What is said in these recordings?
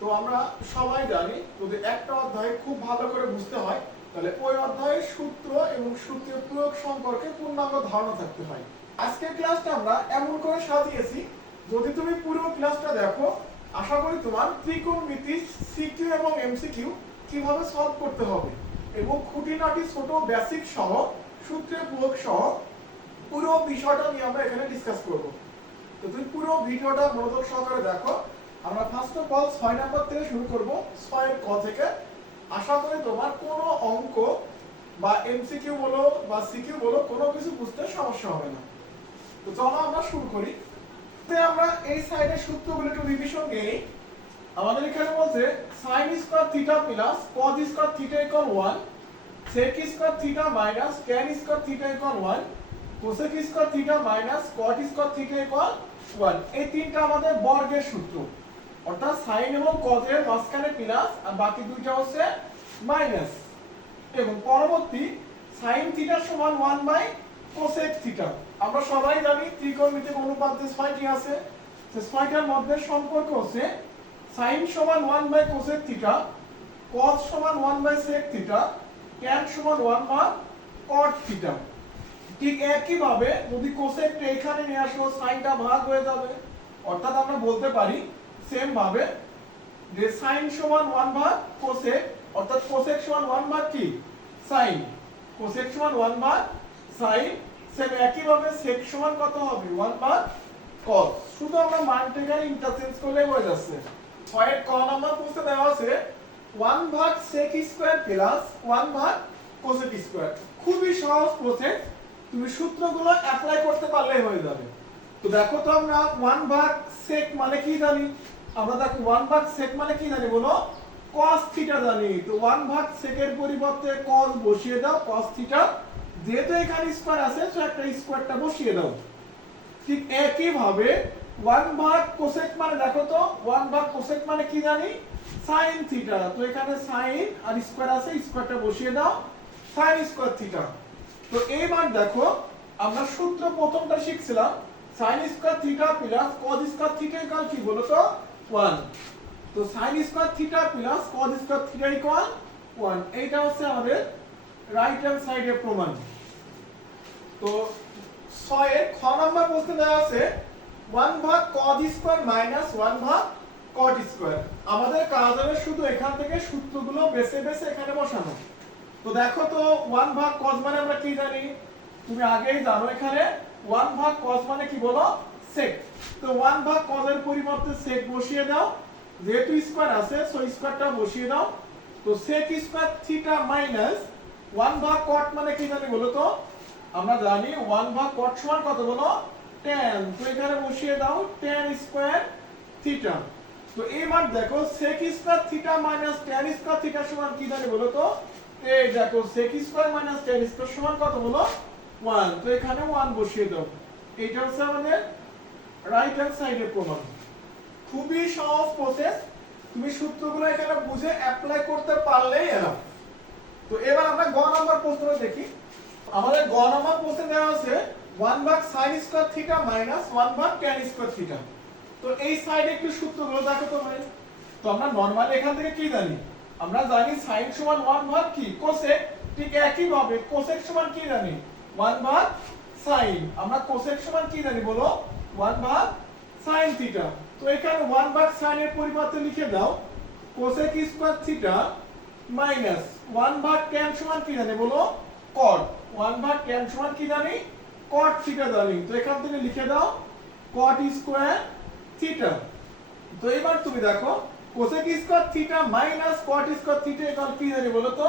তো আমরা সবাই জানি যদি একটা অধ্যায় খুব ভালো করে বুঝতে হয়, তাহলে ওই অধ্যায়ের সূত্র এবং সূত্রের প্রয়োগ সম্পর্কে পূর্ণাঙ্গ ধারণা থাকতে হয়। আজকের ক্লাসটা আমরা এমন করে সাজিয়েছি, যদি তুমি পুরো ক্লাসটা দেখো, আশা করি তোমার ত্রিকোণমিতি সিকিউ এবং এমসিকিউ কীভাবে সলভ করতে হবে এবং খুঁটিনাটি ছোট বেসিক সহ সূত্রের প্রয়োগ সহ, পুরো বিষয়টা নিয়ে আমরা এখানে ডিসকাস করব। তো তুমি পুরো ভিডিওটা মনোযোগ সহকারে দেখো আমরা ফার্স্ট অফ অল ছয় নাম্বার থেকে শুরু করব, ছয়ের ক থেকে। আশা করি তোমার কোনো অঙ্ক বা এমসিকিউ বলো বা সিকিউ বলো, কোনো কিছু বুঝতে সমস্যা হবে না। তো চলো আমরা শুরু করি। আমরা এই সাইডের সূত্রগুলো একটু রিভিশন নিই। আমাদের এখানে বলছে sin square theta plus cos square theta equal 1 sec square theta minus tan square theta equal 1 cosec square theta minus theta equal 1 এই তিনটা আমাদের বর্গের সূত্র। অর্থাৎ সাইন এবং cos এর মাঝখানে প্লাস আর বাকি দুইটা হচ্ছে মাইনাস। এবং পরবর্তী সাইন থিটা সমান 1 বাই cosec থিটা। আমরা সবাই জানি ত্রিকোণমিতিক অনুপাত যে ছয়টি আছে, সে ছয়টার মধ্যে সম্পর্ক হচ্ছে সাইন সমান 1 বাই cosec থিটা, কজ সমান 1 বাই sec থিটা tan সমান 1 বাই cot থিটা। ঠিক একই ভাবে যদি cosec টা এখানে নিয়ে আসো, সাইনটা ভাগ হয়ে যাবে। অর্থাৎ আমরা বলতে পারি সেম ভাবে যে sin সমান 1 ভাগ cosec, অর্থাৎ cosec সমান 1 ভাগ কি? sin cosec সমান 1 ভাগ sin সেম একই ভাবে sec সমান কত হবে? 1 ভাগ cos শুধু আমরা মানটাকে ইন্টারচেঞ্জ করলে হয়ে যাচ্ছে। ছয়ের ক নাম্বার প্রশ্নে দেওয়া আছে 1 ভাগ sec স্কয়ার প্লাস 1 ভাগ cosec স্কয়ার খুবই সহজ প্রসেস তুমি সূত্রগুলো অ্যাপ্লাই করতে পারলেই হয়ে যাবে। তো দেখো তো আমরা 1 ভাগ sec মানে কি জানি? আমরা দেখো 1 ভাগ sec মানে কি জানি বলো? cos থিটা জানি। তো ওয়ান ভাগ এর পরিবর্তে cos বসিয়ে দাও, cos থিটা যেহেতু এখানে স্কয়ার আছে তো একটা স্কয়ারটা বসিয়ে দাও। ঠিক একই ভাবে 1 ভাগ cosec মানে দেখো তো 1 ভাগ cosec মানে কি জানি? সাইন থিটা তো এখানে সাইন আর স্কোয়ার আছে স্কোয়ারটা বসিয়ে দাও সাইন স্কোয়ার থিটা তো এইবার দেখো, আমরা সূত্র প্রথমটা শিখছিলাম, sin square theta plus cos square theta কি বলো তো? 1 তো sin square theta plus cos square theta equal 1 এইটা হচ্ছে আমাদের রাইট হ্যান্ড সাইডের প্রমাণ। তো ছয়ের খ নাম্বার প্রশ্নে দেওয়া আছে 1 ভাগ cos স্কয়ার মাইনাস 1 ভাগ cot স্কয়ার আমাদের কাজ হবে শুধু এখান থেকে সূত্রগুলো বেছে বেছে এখানে বসানো। তো দেখো তো 1 ভাগ cos মানে আমরা কি জানি? তুমি আগেই জানো এখানে 1 ভাগ cos মানে কি বলো? Sec. তো 1 ভাগ এর পরিবর্তে sec বসিয়ে দাও। যেহেতু স্কয়ার আছে সো স্কয়ারটা বসিয়ে দাও। তো sec স্কয়ার থিটা মাইনাস 1 ভাগ cot মানে কি জানি বলো তো? আমরা জানি 1 ভাগ cot সমান কত বলো? tan তো এখানে বসিয়ে দাও tan স্কয়ার থিটা তো এবার দেখো sec square theta minus tan square theta সমান কি জানি বলো তো? এই দেখো sec square minus tan square সমান কত বলো? 1 তো এখানে 1 বসিয়ে দাও। এইটা হচ্ছে আমাদের রাইট হ্যান্ড সাইডের প্রমাণ খুবই সহজ প্রসেস তুমি সূত্রগুলো এখানে বুঝে অ্যাপ্লাই করতে পারলেই এনাফ তো এবার আমরা গ নাম্বার প্রশ্নটা দেখি। আমাদের গ নাম্বার প্রশ্নে দেওয়া আছে 1 ভাগ sin স্কয়ার থিটা মাইনাস 1 ভাগ tan স্কয়ার থিটা তো এই সাইডে একটু সূত্রগুলো দেখো তো ভাই তো আমরা নরমালি এখান থেকে কি জানি? আমরা জানি sin সমান 1 ভাগ কি? cosec ঠিক একই ভাবে cosec সমান কি জানি? 1 ভাগ sin আমরা cosec সমান কি জানি বলো? 1 ভাগ sin থিটা তো এখানে 1 ভাগ এর পরিবর্তে লিখে দাও। cosec স্কয়ার থিটা মাইনাস 1 ভাগ tan সমান কি জানি বলো? cot 1 ভাগ tan সমান কি জানি? cot থিটা জানি। তো এখান থেকে লিখে দাও cot স্কয়ার থিটা তো এবার তুমি দেখো, cosec square theta minus cot square theta equal কি জানি বলো তো?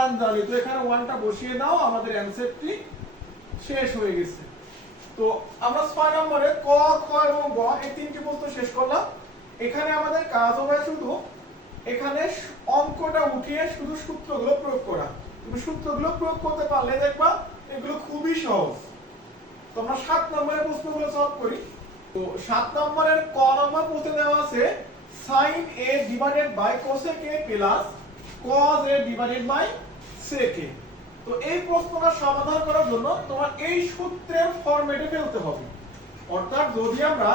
1 জানি। তো এখানে 1টা বসিয়ে দাও, আমাদের অ্যানসারটি শেষ হয়ে গেছে। তো আমরা ছয় নম্বরে ক, খ এবং গ, এই তিনটি প্রশ্ন শেষ করলাম। এখানে আমাদের কাজ হবে শুধু এখানে অঙ্কটা উঠিয়ে শুধু সূত্রগুলো প্রয়োগ করা। তুমি সূত্রগুলো প্রয়োগ করতে পারলে দেখবা এগুলো খুবই সহজ। তো আমরা সাত নম্বরের প্রশ্নগুলো সলভ করি। তো সাত নম্বরের ক নম্বর প্রশ্নে দেওয়া আছে, sin a divided by cosec a plus cos a divided by sec a তো এই প্রশ্নটা সমাধান করার জন্য তোমার এই সূত্রের ফরম্যাটে ফেলতে হবে। অর্থাৎ যদি আমরা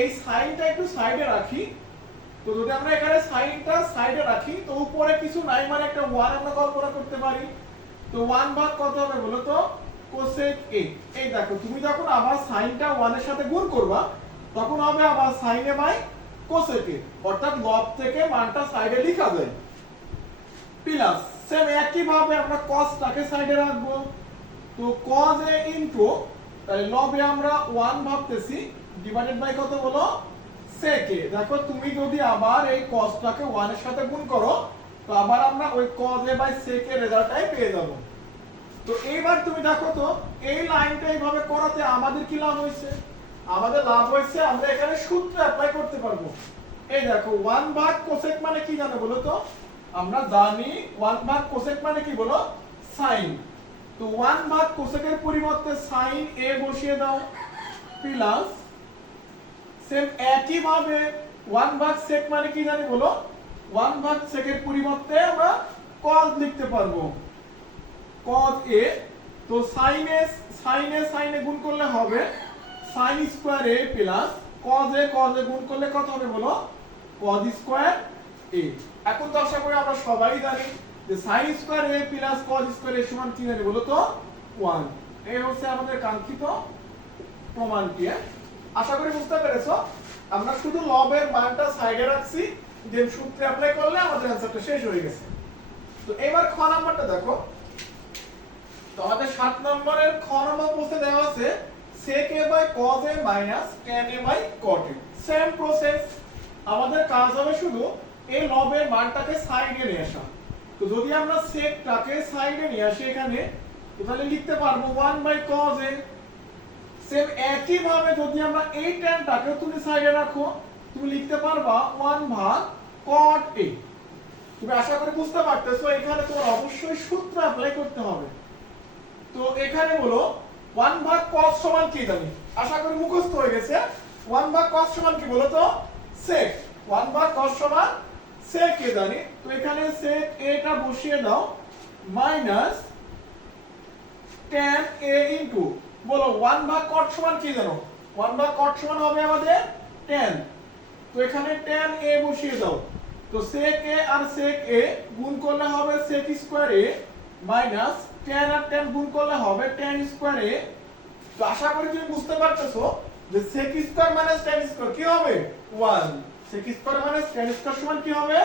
এই সাইনটা একটু সাইডে রাখি, তো যদি আমরা এখানে সাইনটা সাইডে রাখি, তো উপরে কিছু নাই মানে একটা ওয়ান আমরা কল্পনা করতে পারি। তো ওয়ান ভাগ কত হবে বলো তো কোসেক এ এই দেখো, তুমি যখন আবার সাইনটা ওয়ানের সাথে গুণ করবা, তখন হবে আবার সাইনে বাই কোসেকে অর্থাৎ লব থেকে মানটা সাইডে লেখা যায়। প্লাস সেম একই ভাবে আমরা কসটাকে সাইডে রাখব। তো cos a ইনটু তাহলে লবে আমরা 1 ভাবতেছি ডিভাইডেড বাই কত বলো sec a দেখো, তুমি যদি আবার এই 1 এর সাথে গুণ করো, তো আবার আমরা ওই cos a বাই sec এর রেজাল্টটাই পেয়ে যাব। তো এইবার তুমি দেখো তো, এই লাইনটা এইভাবে করাতে আমাদের কি লাভ হয়েছে? আমাদের লাভ হয়েছে, আমরা এখানে সূত্র অ্যাপ্লাই করতে পারব। এই দেখো 1 ভাগ cosec মানে কি জানো বলো তো? আমরা জানি 1 ভাগ cosec মানে কি বলো? sin তো 1 ভাগ এর পরিবর্তে sin a বসিয়ে দাও। প্লাস সেম একই ভাবে 1 ভাগ sec মানে কি জানি বলো? 1 ভাগ এর পরিবর্তে আমরা cos লিখতে পারব। cos a, তো sin a sin a sin a গুণ করলে হবে sin square a plus cos a cos a গুণ করলে কত হবে বলো? cos square a. এখন তো আশা করি আমরা সবাই জানি যে sin square a plus cos square a সমান কি জানি বলো 1 এই হচ্ছে আমাদের কাঙ্ক্ষিত প্রমাণটি হ্যাঁ? আশা করি বুঝতে পেরেছ? আমরা শুধু লবের মানটা সাইডে রাখছি যে সূত্রে অ্যাপ্লাই করলে আমাদের অ্যানসারটা শেষ হয়ে গেছে। তো এবার খ নাম্বারটা দেখো। তো আমাদের সাত নম্বরের খ নম্বর প্রশ্নে দেওয়া আছে, sec a by cos a minus tan a by cot a same process আমাদের কাজ হবে শুধু এই লবের মানটাকে সাইডে নিয়ে আসা। তো যদি আমরা সেকটাকে সাইডে নিয়ে আসি এখানে তাহলে লিখতে পারব 1 বাই cos a সেম একই ভাবে যদি আমরা এই ট্যানটাকে তুমি সাইডে রাখো, তুমি লিখতে পারবা 1 ভাগ cot a তুমি আশা করি বুঝতে পারতেছো, এখানে তোমার অবশ্যই সূত্র অ্যাপ্লাই করতে হবে। তো এখানে বলো 1 ভাগ cos সমান কি জানি আশা করি মুখস্থ হয়ে গেছে। 1 ভাগ cos সমান কি বলো তো? Sec 1 ভাগ cos সমান sec এ জানি, তো এখানে sec a টা বসিয়ে দাও মাইনাস tan a ইনটু বলো 1 ভাগ cot সমান কি জানো? 1 ভাগ cot সমান হবে আমাদের tan তো এখানে tan a বসিয়ে দাও। তো sec a R sec a গুণ করলে হবে sec square a minus tan আর tan গুণ করলে হবে tan স্কয়ার a তো আশা করি তুমি বুঝতে পারতেছো যে sec স্কয়ার tan স্কয়ার কি হবে? 1 sec square minus tan square সমান কি হবে?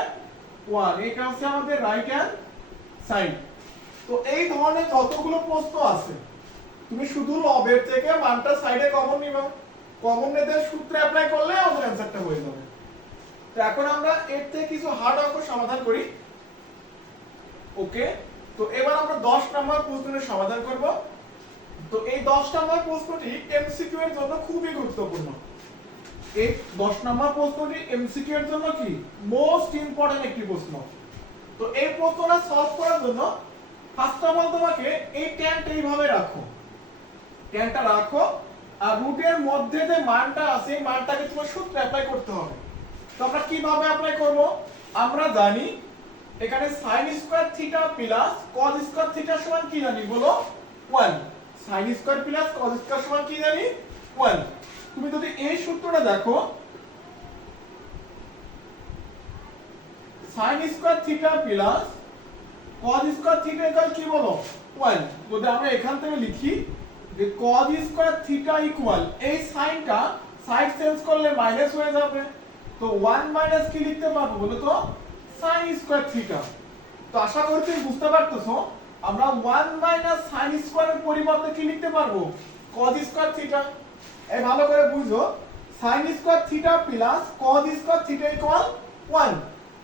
1 এটা হচ্ছে আমাদের রাইট হ্যান্ড সাইড তো এই ধরনের যতগুলো প্রশ্ন আছে? তুমি শুধু লবের থেকে মানটা সাইডে কমন নিবা। কমন নিতে সূত্রে অ্যাপ্লাই করলে আমাদের অ্যানসারটা হয়ে যাবে। তো এখন আমরা এর থেকে কিছু হার্ড অঙ্ক সমাধান করি। ওকে তো এবার আমরা 10 নম্বর প্রশ্নের সমাধান করব। তো এই 10 নম্বর প্রশ্নটি এমসিকিউ এর জন্য খুবই গুরুত্বপূর্ণ। এই 10 নম্বর প্রশ্নটি এমসিকিউ এর জন্য কি মোস্ট ইম্পর্টেন্ট একটি প্রশ্ন? তো এই প্রশ্নটা সলভ করার জন্য ফার্স্ট অফ অল তোমাকে এই ট্যানটা এইভাবে রাখো। ট্যানটা রাখো আর রুটের মধ্যে যে মানটা আছে, এই মানটাকে তোমার সূত্রে অ্যাপ্লাই করতে হবে। তো আমরা কীভাবে অ্যাপ্লাই করব? আমরা জানি এখানে sin square theta plus cos square theta সমান কি জানি বলো? 1 sin square plus cos square সমান কি জানি? 1 তুমি যদি এই সূত্রটা দেখো, sin square theta plus cos square theta equal কি বলো? 1 যদি আমরা এখান থেকে লিখি যে cos স্কয়ার থিটা ইকুয়াল এই সাইনটা সাইড চেঞ্জ করলে মাইনাস হয়ে যাবে। তো 1 মাইনাস কি লিখতে পারব বলো তো? sin স্কয়ার থিটা তো আশা করি তুমি বুঝতে পারতেছো, আমরা 1 মাইনাস sin স্কয়ারের পরিবর্তে কি লিখতে পারব? cos স্কয়ার থিটা এই ভালো করে বুঝো। sin square theta plus cos square theta equal 1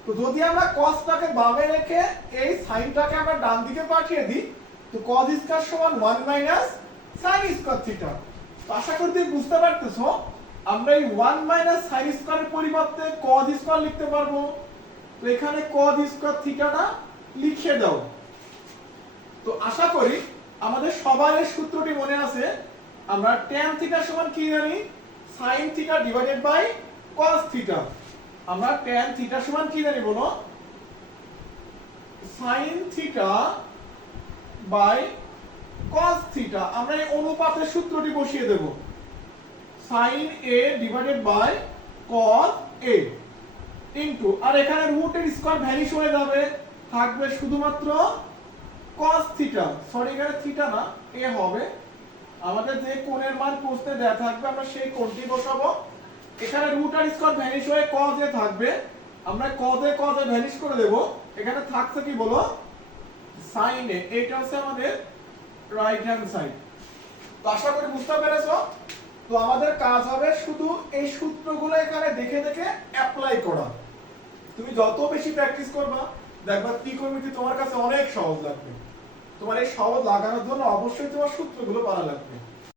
তো যদি আমরা cosটাকে বামে রেখে এই সাইনটাকে আমরা ডান দিকে পাঠিয়ে দিই, তো cos স্কয়ার সমান 1 মাইনাস sin স্কয়ার থিটা তো আশা করি তুমি বুঝতে পারতেছো, আমরা এই 1 মাইনাস sin স্কয়ারের পরিবর্তে cos স্কয়ার লিখতে পারব। তো এখানে cos স্কয়ার থিটাটা লিখে দাও। তো আশা করি আমাদের সবার সূত্রটি মনে আছে আমরা tan থিটা সমান কি জানি? sin theta divided by cos theta আমরা tan থিটা সমান কি জানি বলো? sin theta by cos theta আমরা এই অনুপাতের সূত্রটি বসিয়ে দেব। sin a divided by cos a into আর এখানে রুটের স্কয়ার ভ্যানিশ হয়ে যাবে। থাকবে শুধুমাত্র cos থিটা সরি এখানে থিটা না এ হবে। আমাদের যে কোণের মান প্রশ্নে দেয়া থাকবে, আমরা সেই কোণটি বসাবো। এখানে রুট আর স্কয়ার ভ্যানিশ হয়ে এ থাকবে। আমরা cos এ ভ্যানিশ করে দেব। এখানে থাকছে কি বলো? এ। এটা হচ্ছে আমাদের রাইট হ্যান্ড সাইড তো আশা করি বুঝতে পেরেছ? তো আমাদের কাজ হবে শুধু এই সূত্রগুলো এখানে দেখে দেখে অ্যাপ্লাই করা। তুমি যত বেশি প্র্যাকটিস করবা, দেখবা ত্রিকোণমিতি তোমার কাছে অনেক সহজ লাগবে। তোমার এই সহজ লাগানোর জন্য অবশ্যই তোমার সূত্রগুলো পারা লাগবে।